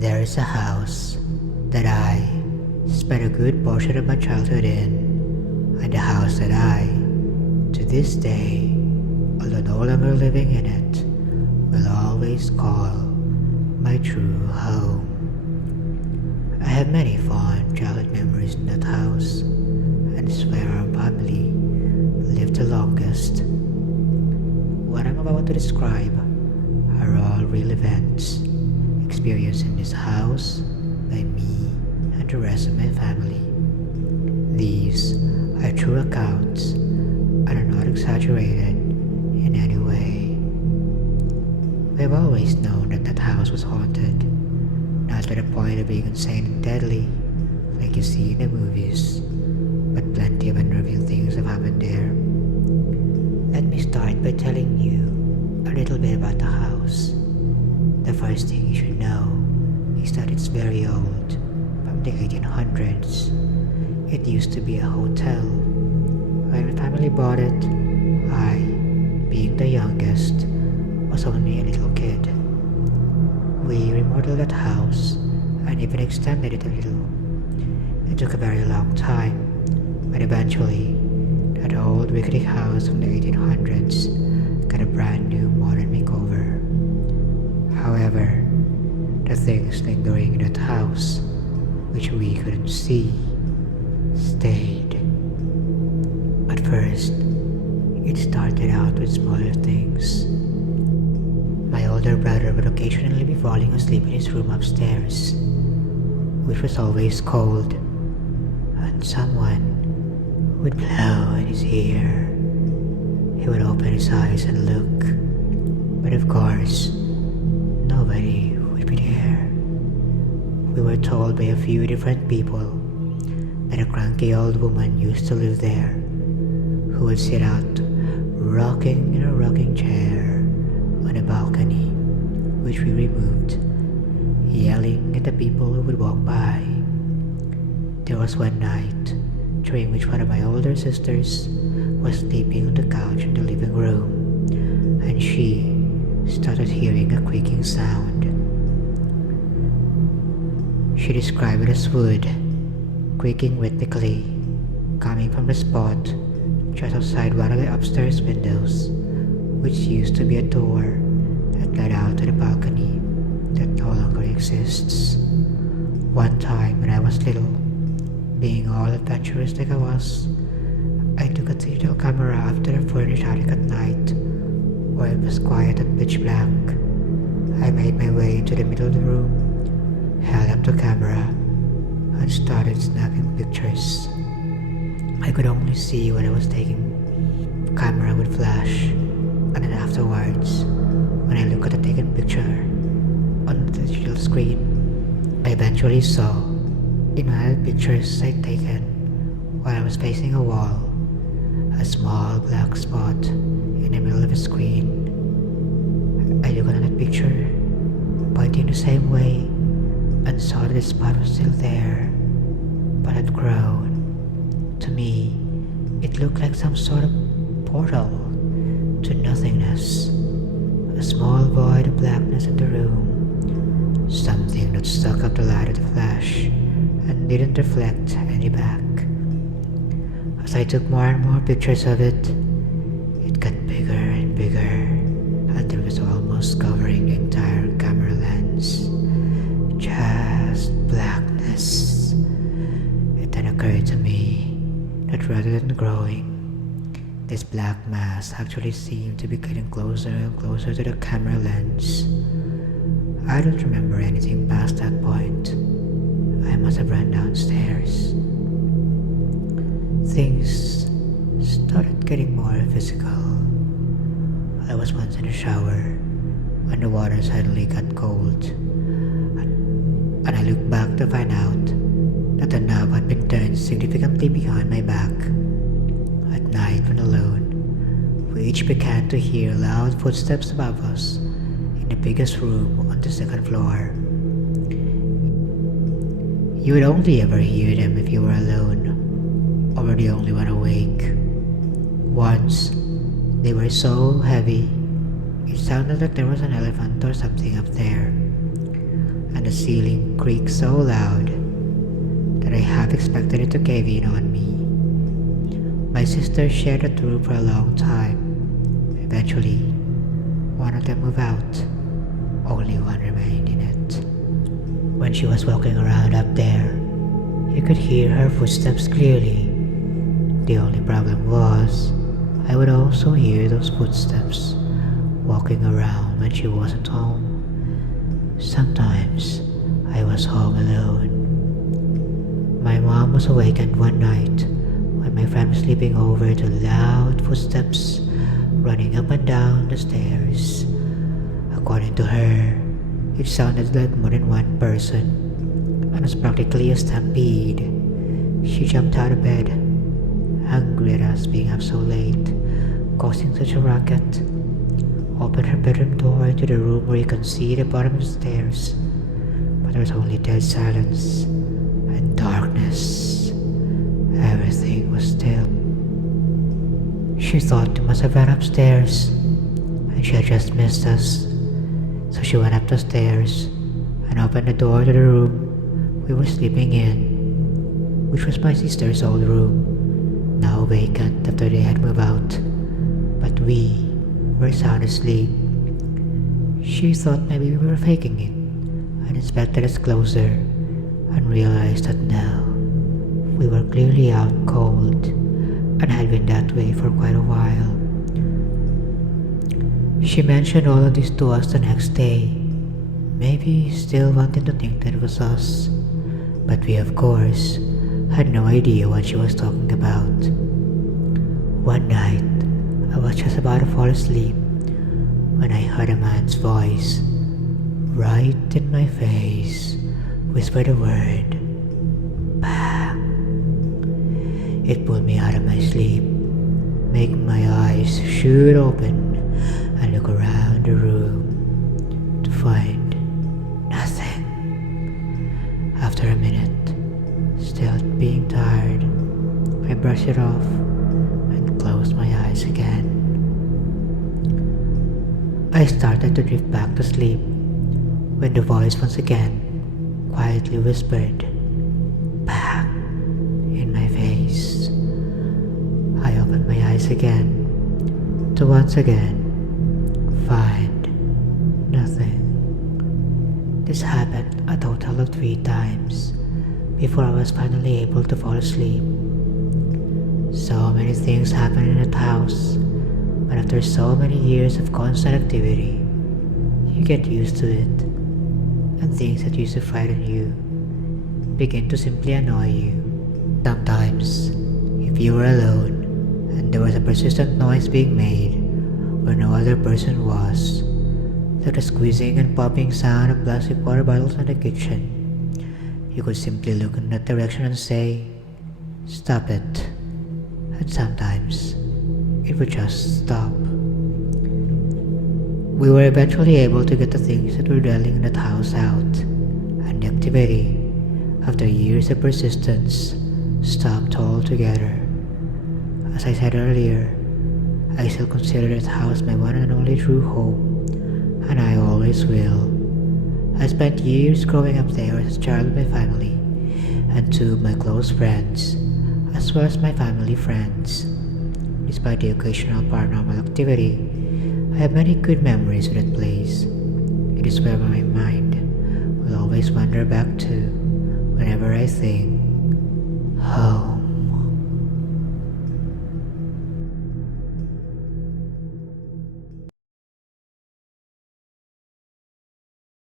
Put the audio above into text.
There is a house that I spent a good portion of my childhood in, and a house that I, to this day, although no longer living in it, will always call my true home. I have many fond childhood memories in that house, and swear our family lived the longest. What I'm about to describe are all real events experienced in this house by me and the rest of my family. These are true accounts and are not exaggerated in any way. We've always known that that house was haunted, not to the point of being insane and deadly like you see in the movies, but plenty of unnerving things have happened there. Let me start by telling you a little bit about the house. The first thing you should know is that it's very old, from the 1800s. It used to be a hotel. When my family bought it, I, being the youngest, was only a little kid. We remodeled that house and even extended it a little. It took a very long time, but eventually, that old rickety house from the 1800s got a brand new modern makeover. However, the things lingering in that house, which we couldn't see, stayed. At first, it started out with smaller things. My older brother would occasionally be falling asleep in his room upstairs, which was always cold, and someone would blow in his ear. He would open his eyes and look, but of course, nobody would be there. We were told by a few different people that a cranky old woman used to live there, who would sit out rocking in a rocking chair on a balcony, which we removed, yelling at the people who would walk by. There was one night during which one of my older sisters was sleeping on the couch in the living room, and she started hearing a creaking sound. She described it as wood creaking rhythmically, coming from the spot just outside one of the upstairs windows, which used to be a door that led out to the balcony that no longer exists. One time when I was little, being all adventurous like I was, I took a digital camera after a furnished attic at night, where it was quiet and pitch black. I made my way to the middle of the room, held up the camera, and started snapping pictures. I could only see what I was taking. The camera would flash, and then afterwards, when I looked at the taken picture on the digital screen, I eventually saw, in one of the pictures I'd taken while I was facing a wall, a small black spot in the middle of the screen. I looked at that picture, pointing the same way, and saw that the spot was still there, but had grown. To me, it looked like some sort of portal to nothingness, a small void of blackness in the room, something that sucked up the light of the flash and didn't reflect any back. As I took more and more pictures of it, it got bigger and bigger until it was almost covering the entire camera lens. Just blackness. It then occurred to me that rather than growing, this black mass actually seemed to be getting closer and closer to the camera lens. I don't remember anything past that point. I must have run downstairs. Things started getting more physical. I was once in the shower when the water suddenly got cold, and I looked back to find out that the knob had been turned significantly behind my back. At night when alone, we each began to hear loud footsteps above us in the biggest room on the second floor. You would only ever hear them if you were alone, or were the only one awake. Once, they were so heavy, it sounded like there was an elephant or something up there. and the ceiling creaked so loud that I half expected it to cave in on me. My sisters shared that room for a long time. Eventually, one of them moved out. Only one remained in it. When she was walking around up there, you could hear her footsteps clearly. The only problem was, I would also hear those footsteps walking around when she wasn't home. Sometimes I was home alone. My mom was awakened one night when my friend was sleeping over to loud footsteps running up and down the stairs. According to her, it sounded like more than one person, and was practically a stampede. She jumped out of bed, angry at us being up so late, causing such a racket, opened her bedroom door into the room where you can see the bottom of the stairs, but there was only dead silence and darkness. Everything was still. She thought we must have run upstairs, and she had just missed us, so she went up the stairs and opened the door to the room we were sleeping in, which was my sister's old room, now vacant after they had moved out, but we were sound asleep. She thought maybe we were faking it, and inspected us closer, and realized that now we were clearly out cold, and had been that way for quite a while. She mentioned all of this to us the next day, maybe still wanting to think that it was us, but we of course had no idea what she was talking about. One night, I was just about to fall asleep when I heard a man's voice right in my face whisper the word bang. It pulled me out of my sleep, making my eyes shoot open and look around the room to find nothing. After a minute, still being tired, I brushed it off and closed my eyes again. I started to drift back to sleep when the voice once again quietly whispered bang in my face. I opened my eyes again to once again find nothing. This happened a total of 3 times before I was finally able to fall asleep. So many things happened in that house, but after so many years of constant activity, you get used to it, and things that used to frighten you begin to simply annoy you. Sometimes, if you were alone and there was a persistent noise being made where no other person was, like the squeezing and popping sound of plastic water bottles in the kitchen, you could simply look in that direction and say, "Stop it." And sometimes, it would just stop. We were eventually able to get the things that were dwelling in that house out, and the activity, after years of persistence, stopped altogether. As I said earlier, I still consider that house my one and only true home, and I always will. I spent years growing up there as a child with my family, and 2 of my close friends, as well as my family friends. Despite the occasional paranormal activity, I have many good memories of that place. It is where my mind will always wander back to whenever I think